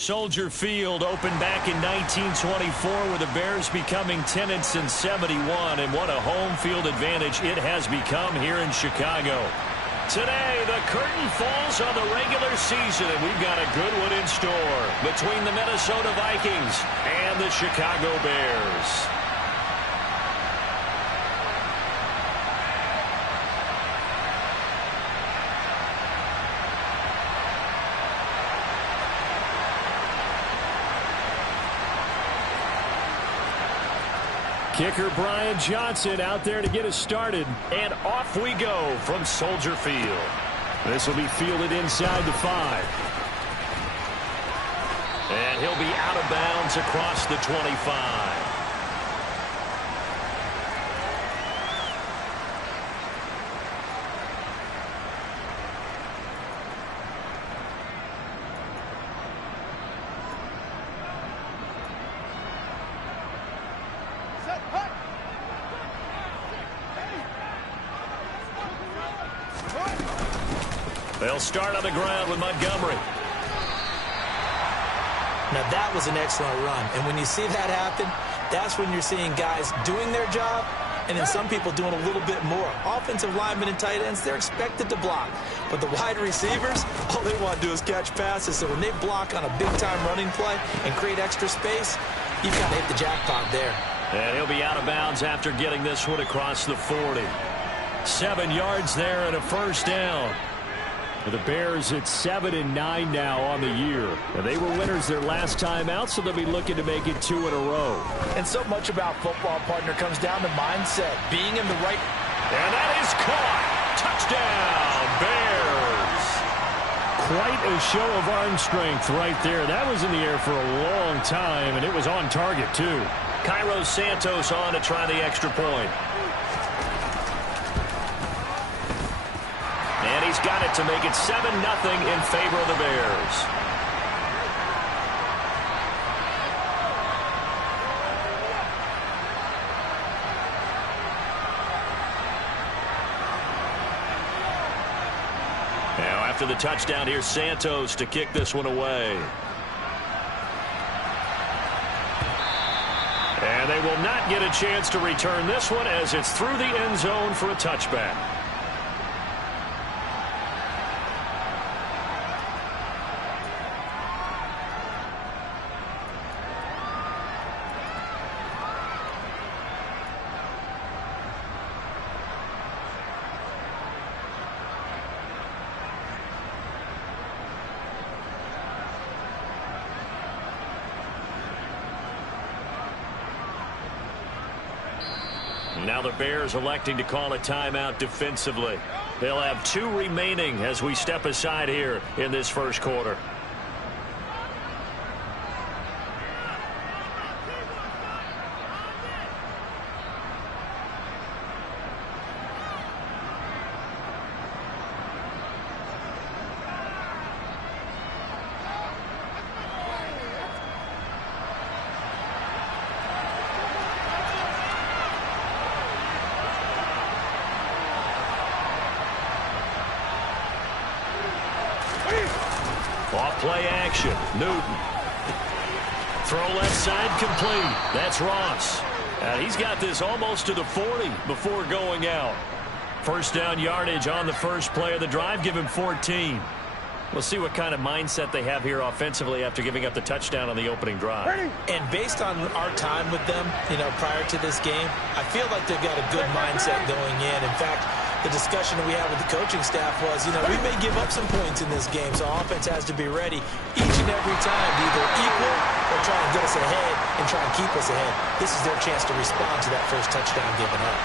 Soldier Field opened back in 1924 with the Bears becoming 10-71, and what a home field advantage it has become here in Chicago. Today, the curtain falls on the regular season, and we've got a good one in store between the Minnesota Vikings and the Chicago Bears. Kicker Brian Johnson out there to get us started. And off we go from Soldier Field. This will be fielded inside the 5. And he'll be out of bounds across the 25. They'll start on the ground with Montgomery. Now that was an excellent run. And when you see that happen, that's when you're seeing guys doing their job and then some people doing a little bit more. Offensive linemen and tight ends, they're expected to block. But the wide receivers, all they want to do is catch passes. So when they block on a big-time running play and create extra space, you've got to hit the jackpot there. And he'll be out of bounds after getting this one across the 40. 7 yards there and a first down. The Bears at 7-9 now on the year. And they were winners their last time out, so they'll be looking to make it 2 in a row. And so much about football, partner, comes down to mindset, being in the right. And that is caught. Touchdown, Bears. Quite a show of arm strength right there. That was in the air for a long time, and it was on target, too. Cairo Santos on to try the extra point. And he's got it to make it 7-0 in favor of the Bears. Now after the touchdown, here's Santos to kick this one away. And they will not get a chance to return this one as it's through the end zone for a touchback. Now the Bears electing to call a timeout defensively. They'll have 2 remaining as we step aside here in this first quarter. Off-play action. Newton. Throw left side complete. That's Ross. And he's got this almost to the 40 before going out. First down yardage on the first play of the drive. Give him 14. We'll see what kind of mindset they have here offensively after giving up the touchdown on the opening drive. And based on our time with them, prior to this game, I feel like they've got a good mindset going in. In fact, the discussion that we had with the coaching staff was, we may give up some points in this game, so offense has to be ready each and every time to either equal or try and get us ahead and try and keep us ahead. This is their chance to respond to that first touchdown given up.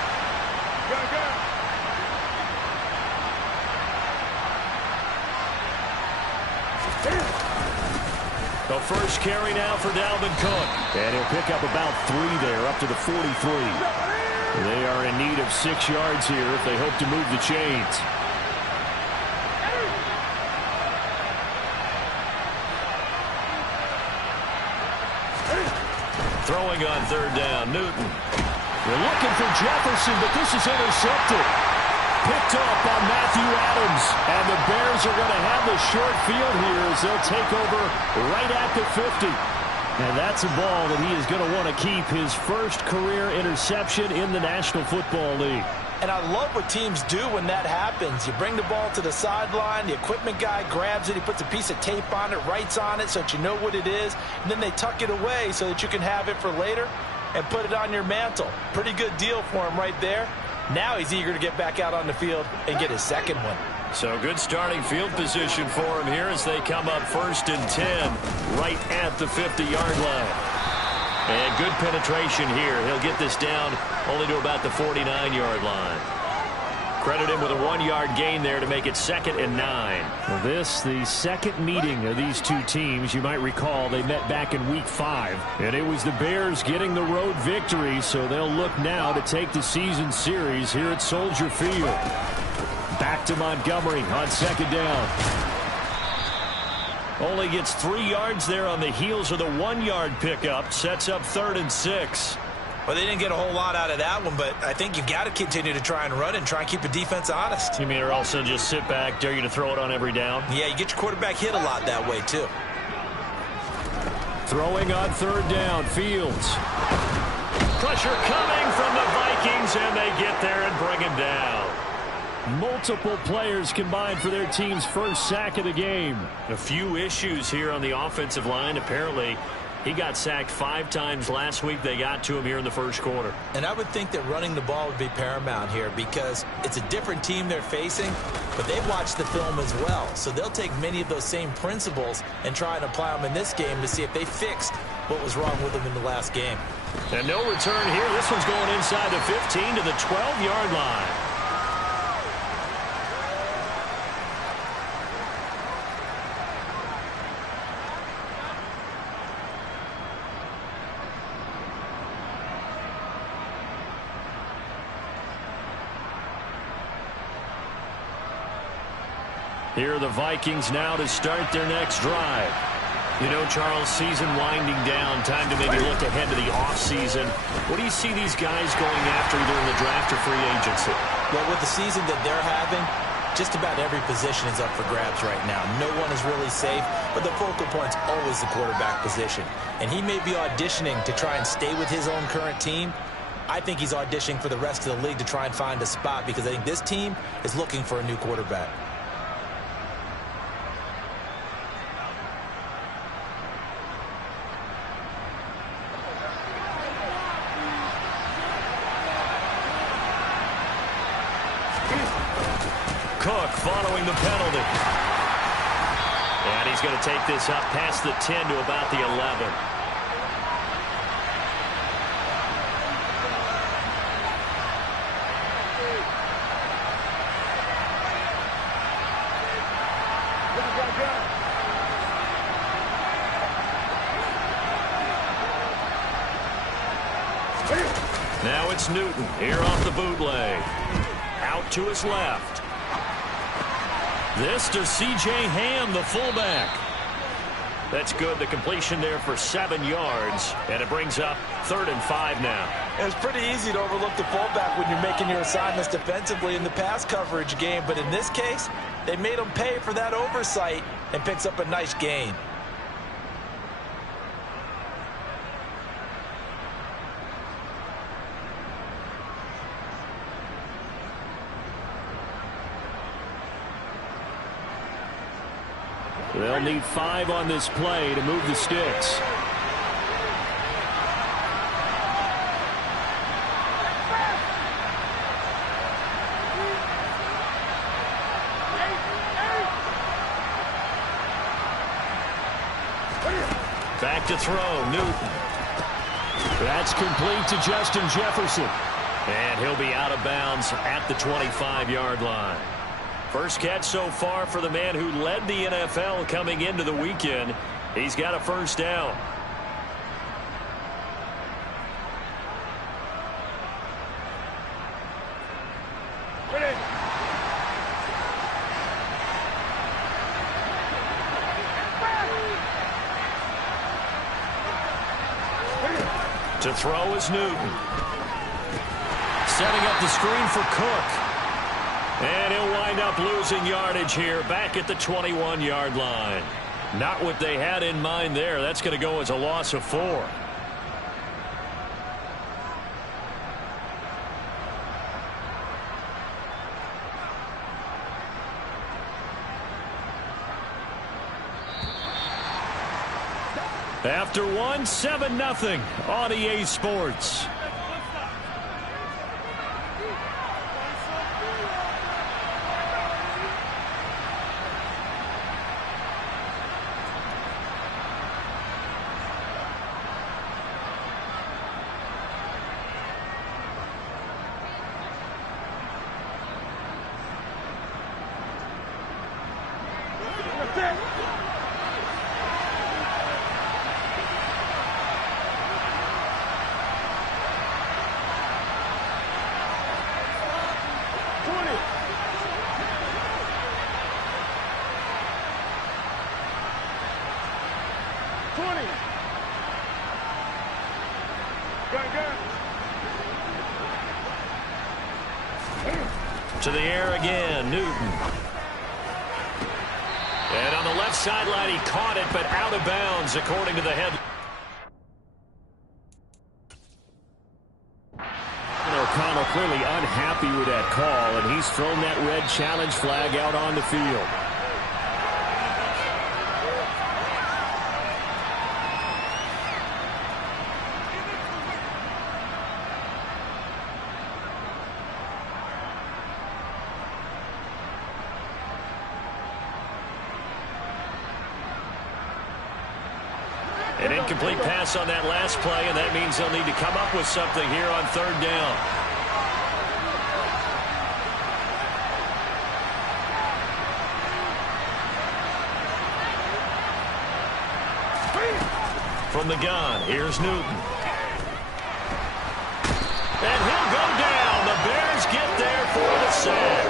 The first carry now for Dalvin Cook. And he'll pick up about 3 there, up to the 43. They are in need of 6 yards here if they hope to move the chains. Throwing on third down, Newton. They're looking for Jefferson, but this is intercepted. picked up on Matthew Adams. And the Bears are going to have the short field here as they'll take over right at the 50. And that's a ball that he is going to want to keep, his first career interception in the National Football League. And I love what teams do when that happens. You bring the ball to the sideline, the equipment guy grabs it, he puts a piece of tape on it, writes on it so that you know what it is, and then they tuck it away so that you can have it for later and put it on your mantle. Pretty good deal for him right there. Now he's eager to get back out on the field and get his second one. So good starting field position for him here as they come up 1st and 10 right at the 50-yard line. And good penetration here. He'll get this down only to about the 49-yard line. Credit him with a 1-yard gain there to make it 2nd and 9. Well, this, the second meeting of these two teams. You might recall they met back in Week 5. And it was the Bears getting the road victory, so they'll look now to take the season series here at Soldier Field. Back to Montgomery on 2nd down. Only gets 3 yards there on the heels of the 1-yard pickup. Sets up 3rd and 6. Well, they didn't get a whole lot out of that one, but I think you've got to continue to try and run and try and keep the defense honest. You mean or also just sit back, dare you to throw it on every down? Yeah, you get your quarterback hit a lot that way, too. Throwing on 3rd down, Fields. Pressure coming from the Vikings, and they get there and bring him down. Multiple players combined for their team's first sack of the game. A few issues here on the offensive line. Apparently, he got sacked 5 times last week. They got to him here in the first quarter. And I would think that running the ball would be paramount here because it's a different team they're facing, but they watch the film as well. So they'll take many of those same principles and try and apply them in this game to see if they fixed what was wrong with them in the last game. And no return here. This one's going inside the 15 to the 12-yard line. Here are the Vikings now to start their next drive. You know, Charles, season winding down, time to maybe look ahead to the offseason. What do you see these guys going after either in the draft or free agency? Well, with the season that they're having, just about every position is up for grabs right now. No one is really safe, but the focal point's always the quarterback position. And he may be auditioning to try and stay with his own current team. I think he's auditioning for the rest of the league to try and find a spot because I think this team is looking for a new quarterback. Cook following the penalty. And he's going to take this up past the 10 to about the 11. Now it's Newton here off the bootleg. Out to his left. This to C.J. Ham, the fullback. That's good. The completion there for 7 yards. And it brings up 3rd and 5 now. It's pretty easy to overlook the fullback when you're making your assignments defensively in the pass coverage game. But in this case, they made him pay for that oversight and picks up a nice gain. They'll need 5 on this play to move the sticks. Back to throw, Newton. That's complete to Justin Jefferson. And he'll be out of bounds at the 25-yard line. First catch so far for the man who led the NFL coming into the weekend. He's got a first down. To throw is Newton. Setting up the screen for Cook. And he'll wind up losing yardage here back at the 21-yard line. Not what they had in mind there. That's going to go as a loss of 4. After 1, 7-0 on EA Sports. To the air again, Newton. And on the left sideline, he caught it, but out of bounds, according to the head. O'Connell clearly unhappy with that call, and he's thrown that red challenge flag out on the field. An incomplete pass on that last play, and that means they'll need to come up with something here on 3rd down. From the gun, here's Newton. And he'll go down. The Bears get there for the sack.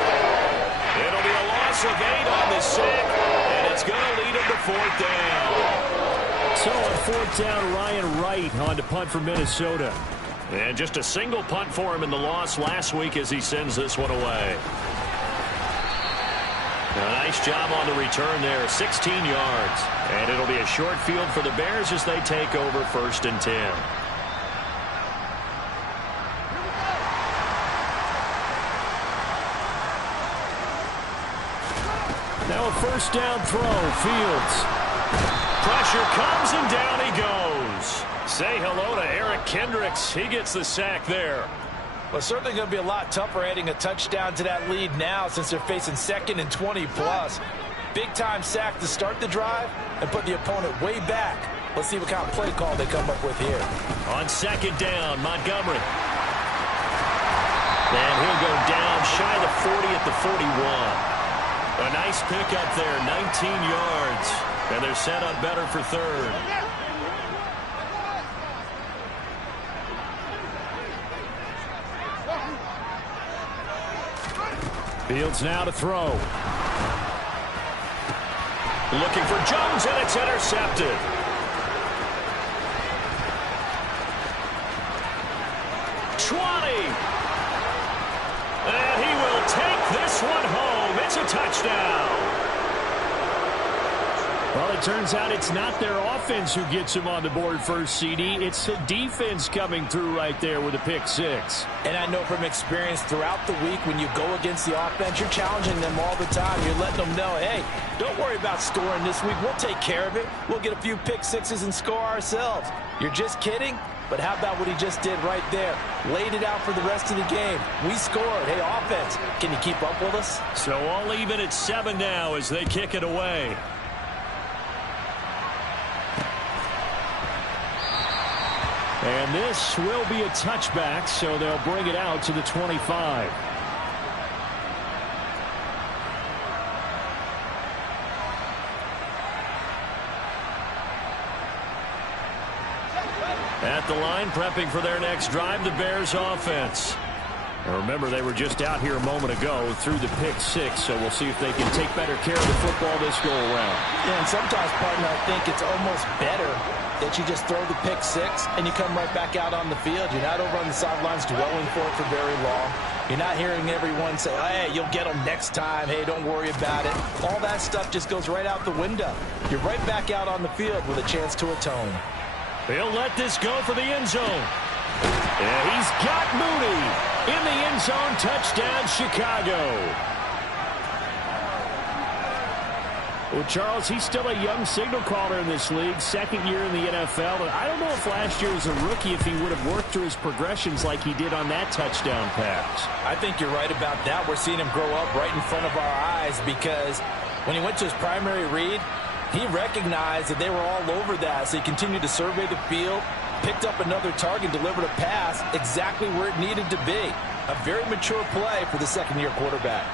It'll be a loss of 8 on the sack, and it's going to lead them to 4th down. So on 4th down, Ryan Wright on to punt for Minnesota. And just a single punt for him in the loss last week as he sends this one away. A nice job on the return there, 16 yards. And it'll be a short field for the Bears as they take over 1st and 10. Now a 1st down throw, Fields. Pressure comes, and down he goes. Say hello to Eric Kendricks. He gets the sack there. Well, certainly going to be a lot tougher adding a touchdown to that lead now since they're facing 2nd and 20+. Big-time sack to start the drive and put the opponent way back. Let's see what kind of play call they come up with here. On 2nd down, Montgomery. And he'll go down shy of the 40 at the 41. A nice pickup there, 19 yards. And they're set up better for 3rd. Fields now to throw. Looking for Jones, and it's intercepted. And he will take this one home. It's a touchdown. Well, it turns out it's not their offense who gets him on the board first, CD. It's the defense coming through right there with a pick 6. And I know from experience throughout the week when you go against the offense, you're challenging them all the time. You're letting them know, hey, don't worry about scoring this week. We'll take care of it. We'll get a few pick 6s and score ourselves. You're just kidding? But how about what he just did right there? Laid it out for the rest of the game. We scored. Hey, offense, can you keep up with us? So all even at 7 now as they kick it away. And this will be a touchback, so they'll bring it out to the 25. At the line, prepping for their next drive, the Bears offense. And remember, they were just out here a moment ago through the pick 6, so we'll see if they can take better care of the football this go around. Yeah, and sometimes, partner, I think it's almost better that you just throw the pick 6 and you come right back out on the field. You're not over on the sidelines dwelling for it for very long. You're not hearing everyone say, hey, you'll get them next time. Hey, don't worry about it. All that stuff just goes right out the window. You're right back out on the field with a chance to atone. He'll let this go for the end zone. And he's got Mooney in the end zone. Touchdown, Chicago. Well, Charles, he's still a young signal caller in this league, second year in the NFL. And I don't know if last year as a rookie if he would have worked through his progressions like he did on that touchdown pass. I think you're right about that. We're seeing him grow up right in front of our eyes because when he went to his primary read, he recognized that they were all over that. So he continued to survey the field, picked up another target, delivered a pass exactly where it needed to be. A very mature play for the second-year quarterback.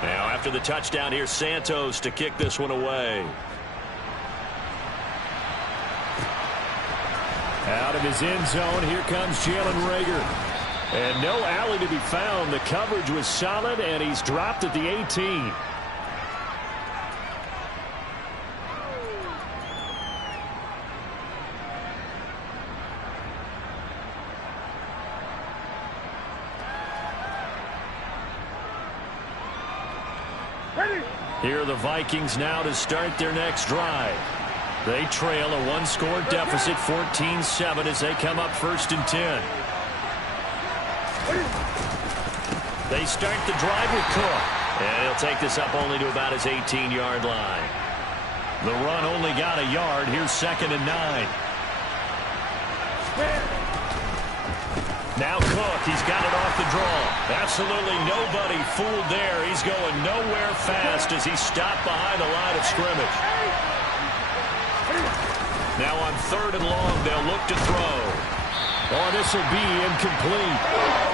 Now, after the touchdown, here's Santos to kick this one away. Out of his end zone, here comes Jalen Reagor. And no alley to be found. The coverage was solid, and he's dropped at the 18. Here are the Vikings now to start their next drive. They trail a one-score deficit, 14-7, as they come up 1st and 10. They start the drive with Cook. And he'll take this up only to about his 18-yard line. The run only got a yard. Here's 2nd and 9. Now Cook, he's got it off the draw. Absolutely nobody fooled there. He's going nowhere fast as he's stopped behind the line of scrimmage. Now on 3rd and long, they'll look to throw. Oh, this will be incomplete.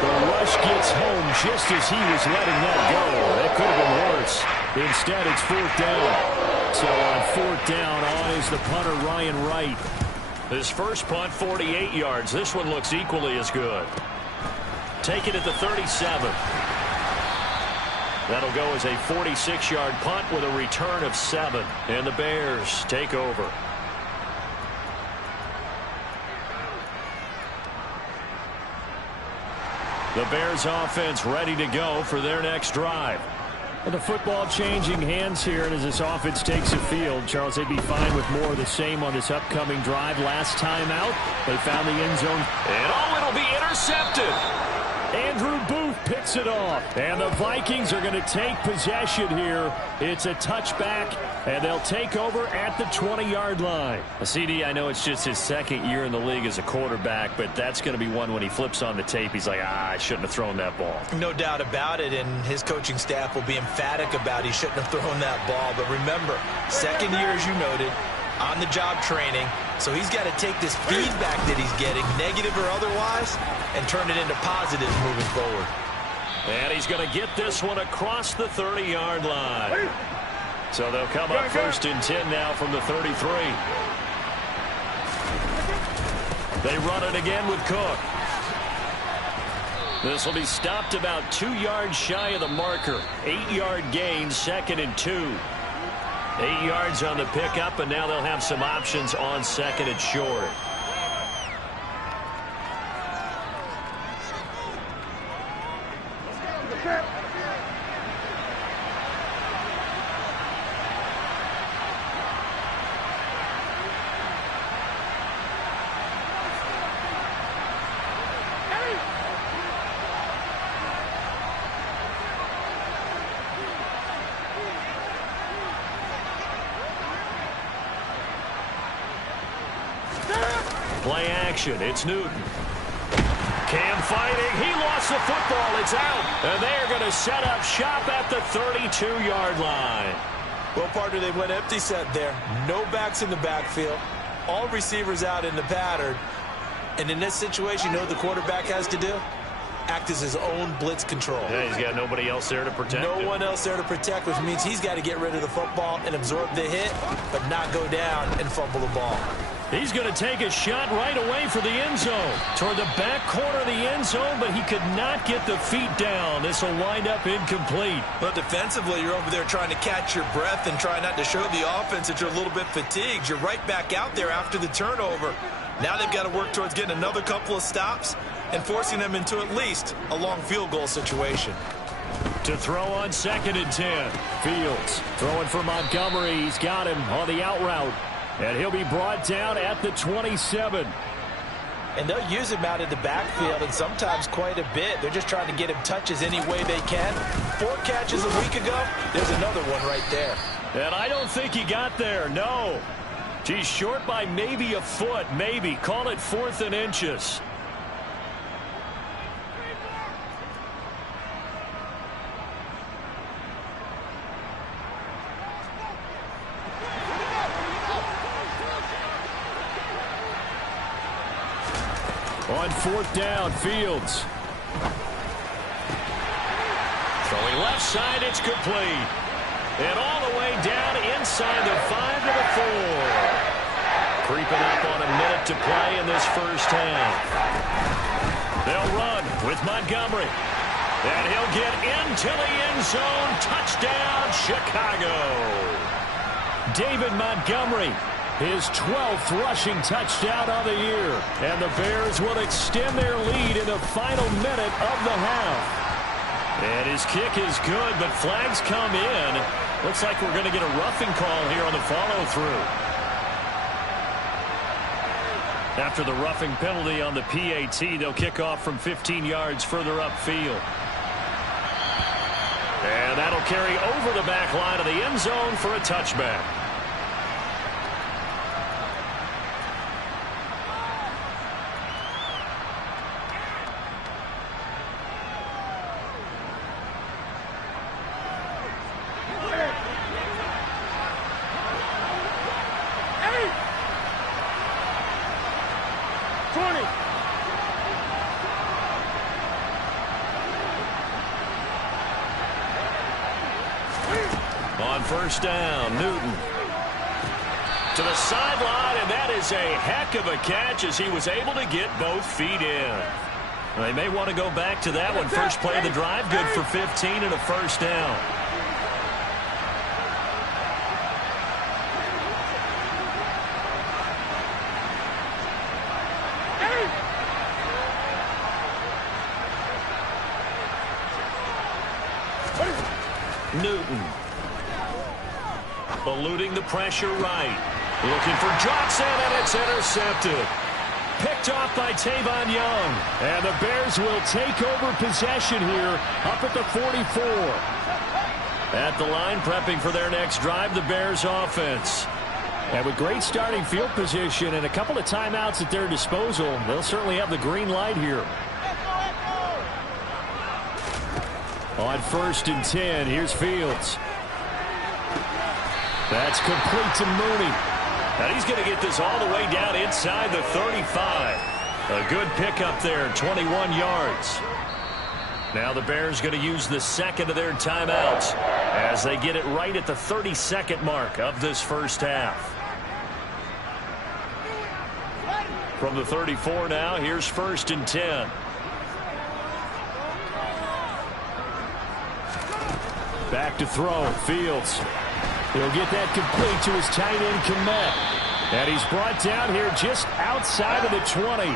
The rush gets home just as he was letting that go. That could have been worse. Instead, it's 4th down. So on 4th down, on is the punter, Ryan Wright. His first punt, 48 yards. This one looks equally as good. Take it at the 37. That'll go as a 46-yard punt with a return of 7. And the Bears take over. The Bears offense ready to go for their next drive. And the football changing hands here, and as this offense takes the field, Charles, they'd be fine with more of the same on this upcoming drive. Last time out, they found the end zone. And oh, it'll be intercepted. Andrew Booth picks it off. And the Vikings are going to take possession here. It's a touchback, and they'll take over at the 20-yard line. CD, I know it's just his second year in the league as a quarterback, but that's going to be one when he flips on the tape. He's like, I shouldn't have thrown that ball. No doubt about it, and his coaching staff will be emphatic about he shouldn't have thrown that ball. But remember, second year, as you noted, on-the-job training. So he's got to take this feedback that he's getting, negative or otherwise, and turn it into positives moving forward. And he's going to get this one across the 30-yard line. So they'll come up 1st and 10 now from the 33. They run it again with Cook. This will be stopped about 2 yards shy of the marker. 8-yard gain, 2nd and 2. 8 yards on the pickup, and now they'll have some options on 2nd and short. Play action. It's Newton. Cam fighting. He lost the football. It's out. And they're going to set up shop at the 32-yard line. Well, partner, they went empty set there. No backs in the backfield. All receivers out in the pattern. And in this situation, you know what the quarterback has to do? Act as his own blitz control. Yeah, he's got nobody else there to protect him. No one else there to protect, which means he's got to get rid of the football and absorb the hit, but not go down and fumble the ball. He's going to take a shot right away for the end zone. Toward the back corner of the end zone, but he could not get the feet down. This will wind up incomplete. But defensively, you're over there trying to catch your breath and try not to show the offense that you're a little bit fatigued. You're right back out there after the turnover. Now they've got to work towards getting another couple of stops and forcing them into at least a long field goal situation. To throw on 2nd and 10. Fields throwing for Montgomery. He's got him on the out route. And he'll be brought down at the 27. And they'll use him out in the backfield, and sometimes quite a bit. They're just trying to get him touches any way they can. 4 catches a week ago. There's another one right there. And I don't think he got there, no. He's short by maybe a foot, maybe. Call it 4th and inches. On 4th down, Fields. Throwing left side, it's complete. And all the way down inside the 5 to the 4. Creeping up on a minute to play in this first half. They'll run with Montgomery. And he'll get into the end zone. Touchdown, Chicago. David Montgomery. His 12th rushing touchdown of the year. And the Bears will extend their lead in the final minute of the half. And his kick is good, but flags come in. Looks like we're going to get a roughing call here on the follow-through. After the roughing penalty on the PAT, they'll kick off from 15 yards further upfield. And that'll carry over the back line of the end zone for a touchback. On 1st down, Newton to the sideline, and that is a heck of a catch as he was able to get both feet in. They may want to go back to that one. First play of the drive, good for 15 and a 1st down. Newton. Eluding the pressure right. Looking for Johnson, and it's intercepted. Picked off by Tavon Young. And the Bears will take over possession here up at the 44. At the line, prepping for their next drive, the Bears offense. And with great starting field position and a couple of timeouts at their disposal, they'll certainly have the green light here. On 1st and 10, here's Fields. That's complete to Mooney. And he's going to get this all the way down inside the 35. A good pickup there, 21 yards. Now the Bears going to use the second of their timeouts as they get it right at the 32nd mark of this first half. From the 34 now, here's 1st and 10. Back to throw, Fields. He'll get that complete to his tight end, Kmet. And he's brought down here just outside of the 20.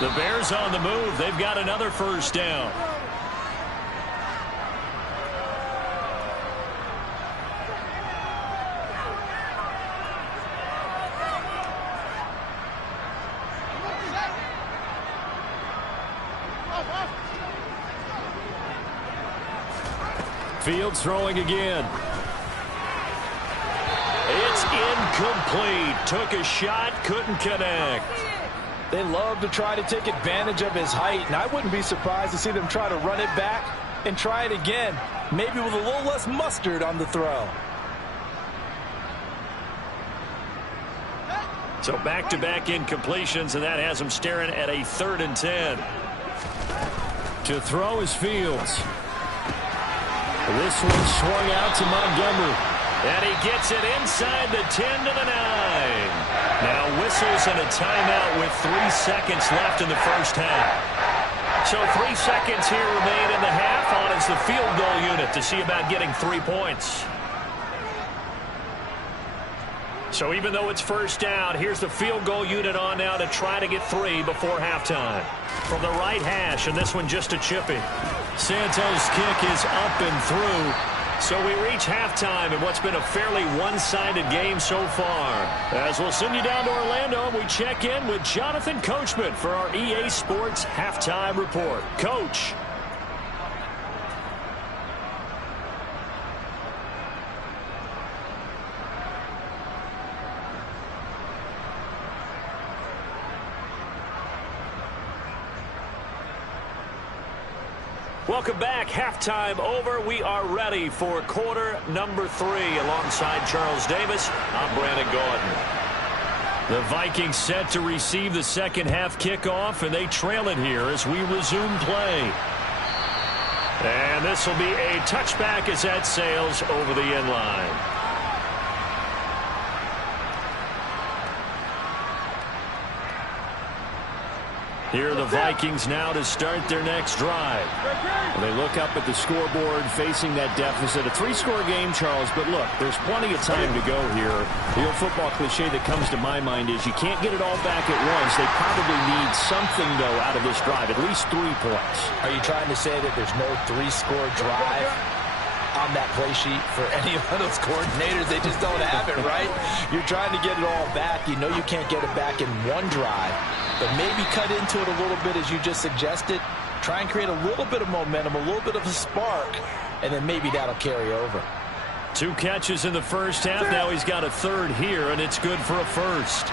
The Bears on the move. They've got another 1st down. Fields throwing again. It's incomplete. Took a shot, couldn't connect. They love to try to take advantage of his height, and I wouldn't be surprised to see them try to run it back and try it again, maybe with a little less mustard on the throw. So back-to-back incompletions, and that has them staring at a 3rd and 10. To throw is Fields. This one swung out to Montgomery. And he gets it inside the 10 to the 9. Now whistles and a timeout with 3 seconds left in the first half. So 3 seconds here remain in the half. On is the field goal unit to see about getting 3 points. So even though it's first down, here's the field goal unit on now to try to get 3 before halftime. From the right hash, and this one just a chippy. Santos' kick is up and through. So we reach halftime in what's been a fairly one-sided game so far. As we'll send you down to Orlando, we check in with Jonathan Coachman for our EA Sports Halftime Report. Coach. Welcome back. Halftime over. We are ready for quarter number 3. Alongside Charles Davis, I'm Brandon Gaudin. The Vikings set to receive the second half kickoff, and they trail it here as we resume play. And this will be a touchback as that sails over the end line. Here are the Vikings now to start their next drive. Well, they look up at the scoreboard facing that deficit. A 3-score game, Charles, but look, there's plenty of time to go here. The old football cliche that comes to my mind is you can't get it all back at once. They probably need something, though, out of this drive, at least 3 points. Are you trying to say that there's no 3-score drive on that play sheet for any of those coordinators? They just don't have it, right? You're trying to get it all back. You know you can't get it back in one drive. But maybe cut into it a little bit as you just suggested. Try and create a little bit of momentum, a little bit of a spark, and then maybe that'll carry over. 2 catches in the first half. Now he's got a third here, and it's good for a first.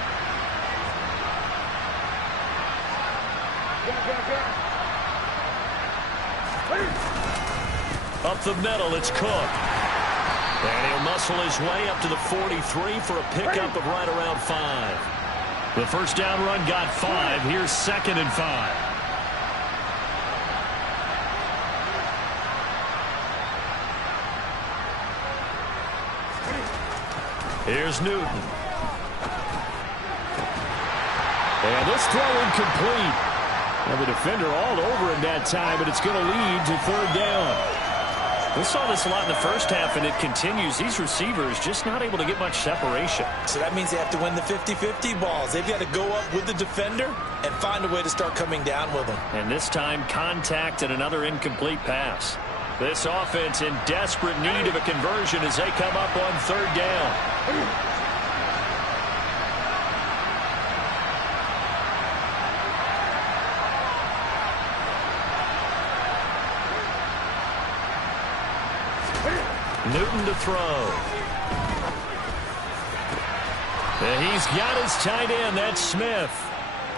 Up the middle, it's Cook. And he'll muscle his way up to the 43 for a pickup of right around 5. The first down run got 5. Here's 2nd and 5. Here's Newton. And this throw incomplete. Now the defender all over him that time, but it's going to lead to 3rd down. We saw this a lot in the first half, and it continues. These receivers just not able to get much separation. So that means they have to win the 50-50 balls. They've got to go up with the defender and find a way to start coming down with them. And this time, contact and another incomplete pass. This offense in desperate need of a conversion as they come up on 3rd down. Newton to throw. And he's got his tight end. That's Smith.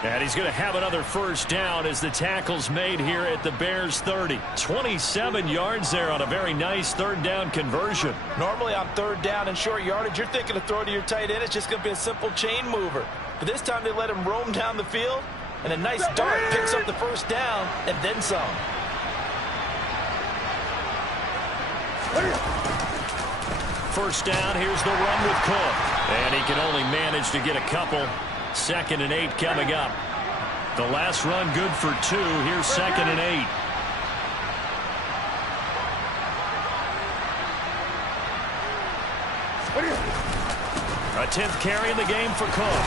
And he's going to have another first down as the tackle's made here at the Bears 30. 27 yards there on a very nice 3rd down conversion. Normally on 3rd down and short yardage, you're thinking of throwing to your tight end. It's just going to be a simple chain mover. But this time they let him roam down the field, and a nice dart picks up the first down and then some. First down, here's the run with Cook. And he can only manage to get a couple. 2nd and 8 coming up. The last run good for 2. Here's 2nd and 8. A 10th carry in the game for Cook.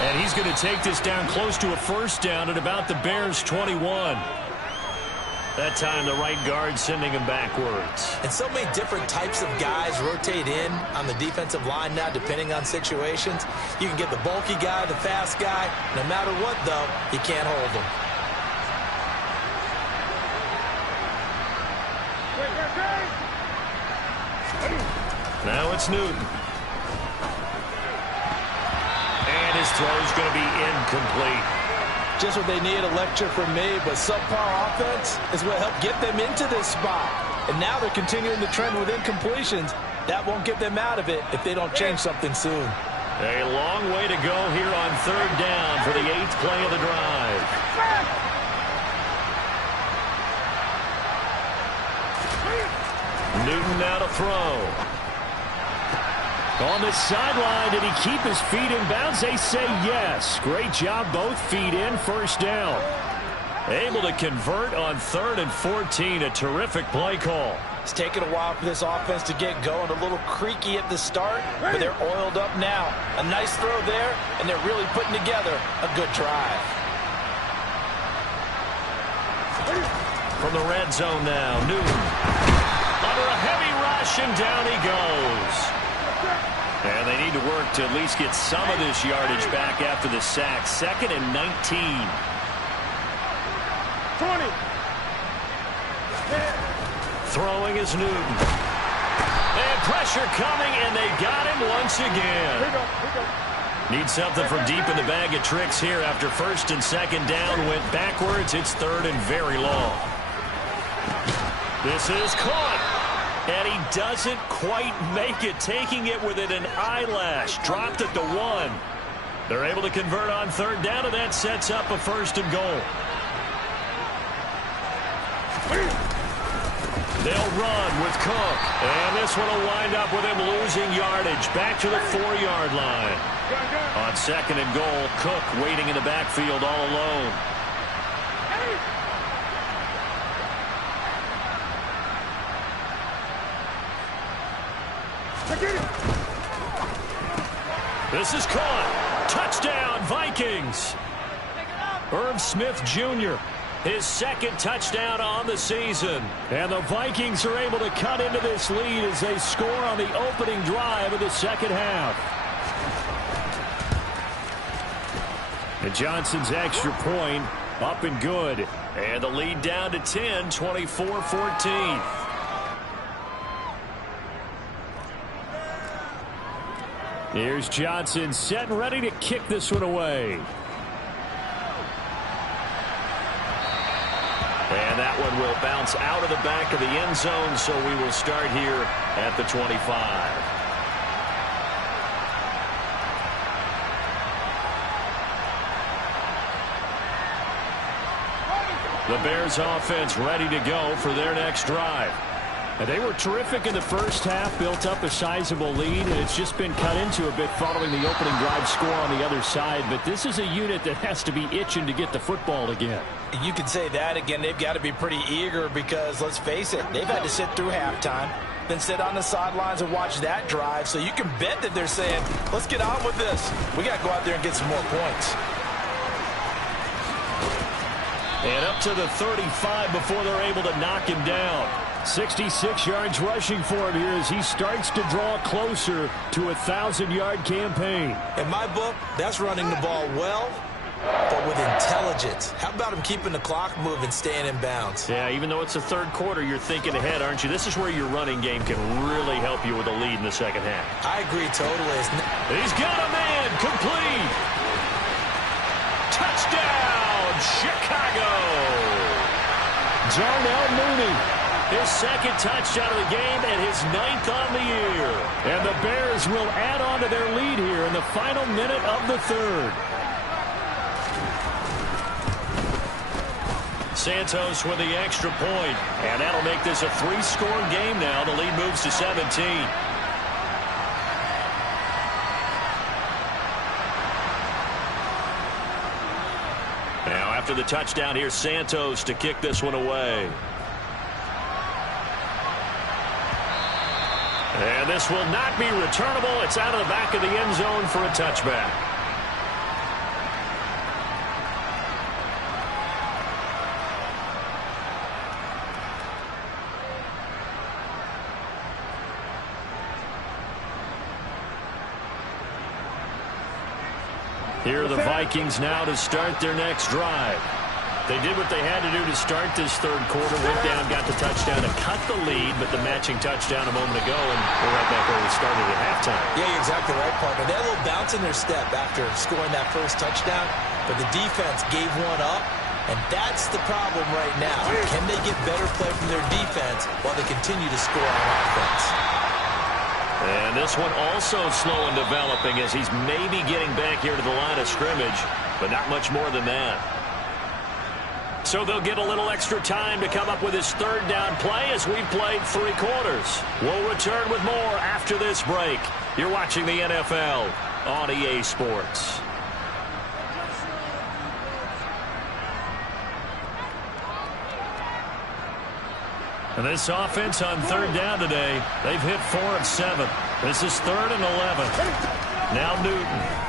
And he's going to take this down close to a first down at about the Bears' 21. That time the right guard sending him backwards. And so many different types of guys rotate in on the defensive line now depending on situations. You can get the bulky guy, the fast guy. No matter what, though, you can't hold them. Now it's Newton. And his throw's going to be incomplete. Just what they need, a lecture from me, but subpar offense is what helped get them into this spot. And now they're continuing the trend with incompletions. That won't get them out of it if they don't change something soon. A long way to go here on 3rd down for the 8th play of the drive. Newton now to throw. On the sideline, did he keep his feet in bounds? They say yes. Great job, both feet in, first down. Able to convert on 3rd and 14, a terrific play call. It's taken a while for this offense to get going, a little creaky at the start, but they're oiled up now. A nice throw there, and they're really putting together a good drive. From the red zone now, Newton. Under a heavy rush, and down he goes. And they need to work to at least get some of this yardage back after the sack. 2nd and 19. 20. Throwing is Newton. And pressure coming, and they got him once again. Here we go. Need something from deep in the bag of tricks here after 1st and 2nd down. Went backwards. It's 3rd and very long. This is caught. And he doesn't quite make it, taking it within an eyelash. Dropped at the 1. They're able to convert on 3rd down, and that sets up a 1st and goal. They'll run with Cook. And this one will wind up with him losing yardage. Back to the 4-yard line. On 2nd and goal, Cook waiting in the backfield all alone. This is caught. Touchdown, Vikings. Irv Smith Jr., his 2nd touchdown on the season. And the Vikings are able to cut into this lead as they score on the opening drive of the 2nd half. And Johnson's extra point up and good. And the lead down to 10, 24-14. Here's Johnson set and ready to kick this one away. And that one will bounce out of the back of the end zone, so we will start here at the 25. The Bears offense ready to go for their next drive. And they were terrific in the first half, built up a sizable lead, and it's just been cut into a bit following the opening drive score on the other side. But this is a unit that has to be itching to get the football again. You can say that again. They've got to be pretty eager because, let's face it, they've had to sit through halftime, then sit on the sidelines and watch that drive. So you can bet that they're saying, let's get on with this. We got to go out there and get some more points. And up to the 35 before they're able to knock him down. 66 yards rushing for him here as he starts to draw closer to a 1,000-yard campaign. In my book, that's running the ball well, but with intelligence. How about him keeping the clock moving, staying in bounds? Yeah, even though it's the 3rd quarter, you're thinking ahead, aren't you? This is where your running game can really help you with a lead in the 2nd half. I agree totally. He's got a man, complete. Touchdown, Chicago. Darnell Mooney. His 2nd touchdown of the game and his 9th on the year. And the Bears will add on to their lead here in the final minute of the 3rd. Santos with the extra point. And that'll make this a 3-score game now. The lead moves to 17. Now after the touchdown, here's Santos to kick this one away. And this will not be returnable. It's out of the back of the end zone for a touchback. Here are the Vikings now to start their next drive. They did what they had to do to start this 3rd quarter. Went down, got the touchdown to cut the lead, but the matching touchdown a moment ago, and we're right back where we started at halftime. Yeah, you're exactly right, partner. They had a little bounce in their step after scoring that first touchdown, but the defense gave one up, and that's the problem right now. Can they get better play from their defense while they continue to score on offense? And this one also slow in developing as he's maybe getting back here to the line of scrimmage, but not much more than that. So they'll get a little extra time to come up with his third down play as we've played 3 quarters. We'll return with more after this break. You're watching the NFL on EA Sports. And this offense on third down today, they've hit 4 of 7. This is 3rd and 11. Now Newton.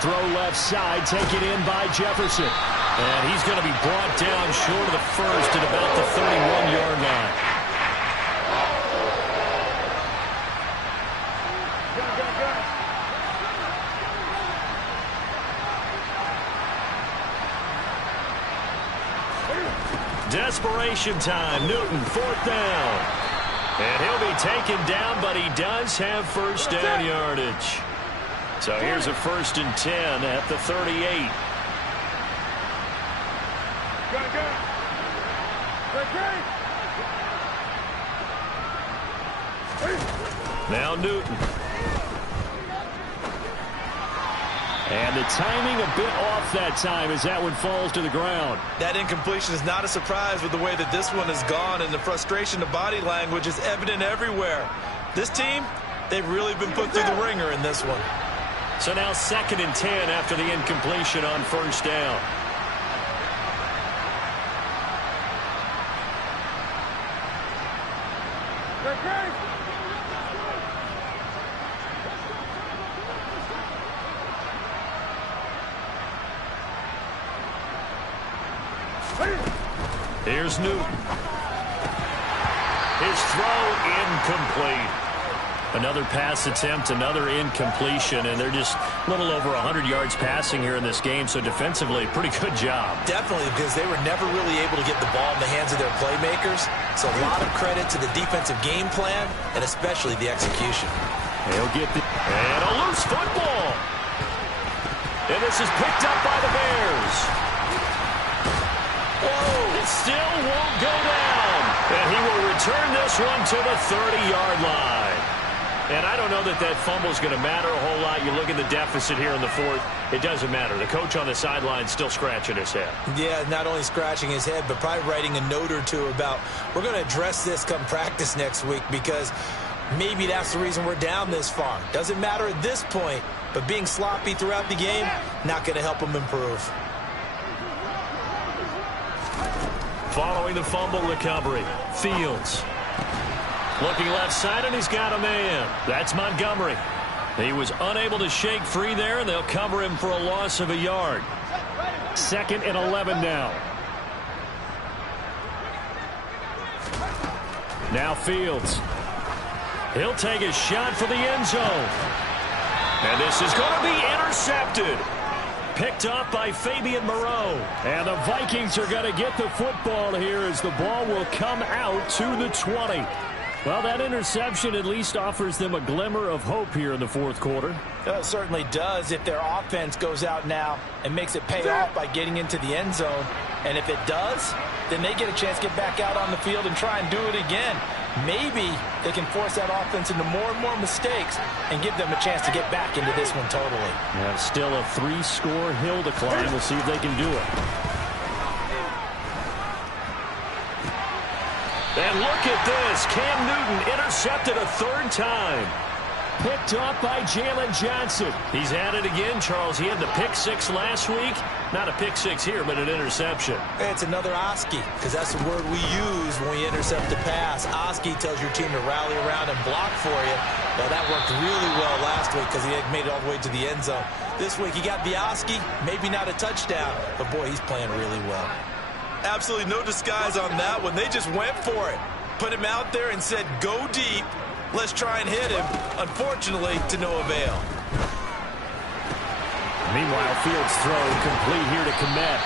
Throw left side, taken in by Jefferson. And he's going to be brought down short of the first at about the 31-yard line. Desperation time. Newton, 4th down. And he'll be taken down, but he does have first down yardage. So here's a 1st and 10 at the 38. Now Newton. And the timing a bit off that time as that one falls to the ground. That incompletion is not a surprise with the way that this one has gone, and the frustration of body language is evident everywhere. This team, they've really been put through the ringer in this one. So now 2nd and 10 after the incompletion on first down. Here's Newton. His throw incomplete. Another pass attempt, another incompletion, and they're just a little over 100 yards passing here in this game, so defensively, pretty good job. Definitely, because they were never really able to get the ball in the hands of their playmakers, so a lot of credit to the defensive game plan, and especially the execution. They'll get the... And a loose football. And this is picked up by the Bears. Whoa, it still won't go down. And he will return this one to the 30-yard line. And I don't know that that fumble is going to matter a whole lot. You look at the deficit here in the 4th. It doesn't matter. The coach on the sideline is still scratching his head. Yeah, not only scratching his head, but probably writing a note or two about, we're going to address this come practice next week, because maybe that's the reason we're down this far. Doesn't matter at this point, but being sloppy throughout the game, not going to help him improve. Following the fumble recovery, Fields. Looking left side, and he's got a man. That's Montgomery. He was unable to shake free there, and they'll cover him for a loss of a yard. 2nd and 11 now. Now Fields. He'll take a shot for the end zone. And this is going to be intercepted. Picked up by Fabian Moreau. And the Vikings are going to get the football here as the ball will come out to the 20. Well, that interception at least offers them a glimmer of hope here in the 4th quarter. It certainly does if their offense goes out now and makes it pay off by getting into the end zone. And if it does, then they get a chance to get back out on the field and try and do it again. Maybe they can force that offense into more and more mistakes and give them a chance to get back into this one totally. Yeah, still a 3-score hill to climb. We'll see if they can do it. And look at this. Cam Newton intercepted a 3rd time. Picked up by Jalen Johnson. He's at it again, Charles. He had the pick 6 last week. Not a pick 6 here, but an interception. It's another Oski, because that's the word we use when we intercept a pass. Oski tells your team to rally around and block for you. Well, that worked really well last week because he had made it all the way to the end zone. This week he got the Oski, maybe not a touchdown, but boy, he's playing really well. Absolutely no disguise on that one. They just went for it. Put him out there and said, go deep. Let's try and hit him. Unfortunately, to no avail. Meanwhile, Fields' throw complete here to Komet.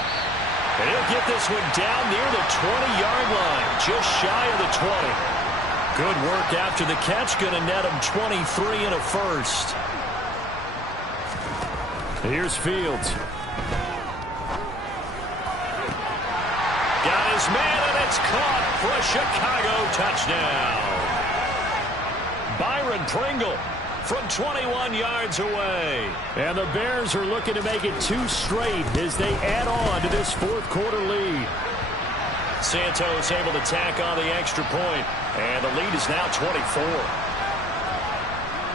And he'll get this one down near the 20-yard line, just shy of the 20. Good work after the catch. Going to net him 23 and a first. Here's Fields. Got his man, and it's caught for a Chicago touchdown. Byron Pringle from 21 yards away. And the Bears are looking to make it 2 straight as they add on to this fourth-quarter lead. Santos able to tack on the extra point, and the lead is now 24.